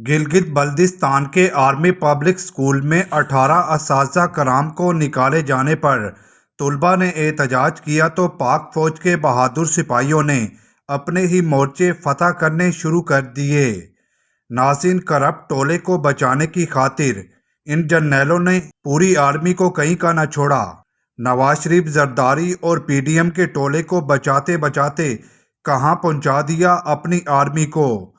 गिलगित बल्दिस्तान के army public school में 18 असातिज़ा कराम को निकाले जाने पर तलबा ने एहतजाज किया तो पाक फौज के बहादुर सिपाहियों ने अपने ही मोर्चे फतह करने शुरू कर दिए। नाज़रीन, करप्ट टोले को बचाने की खातिर इन जर्नैलों ने पूरी आर्मी को कहीं का न छोड़ा। नवाज शरीफ जरदारी और पीडीएम के टोले को बचाते बचाते कहां पहुंचा दिया अपनी आर्मी को।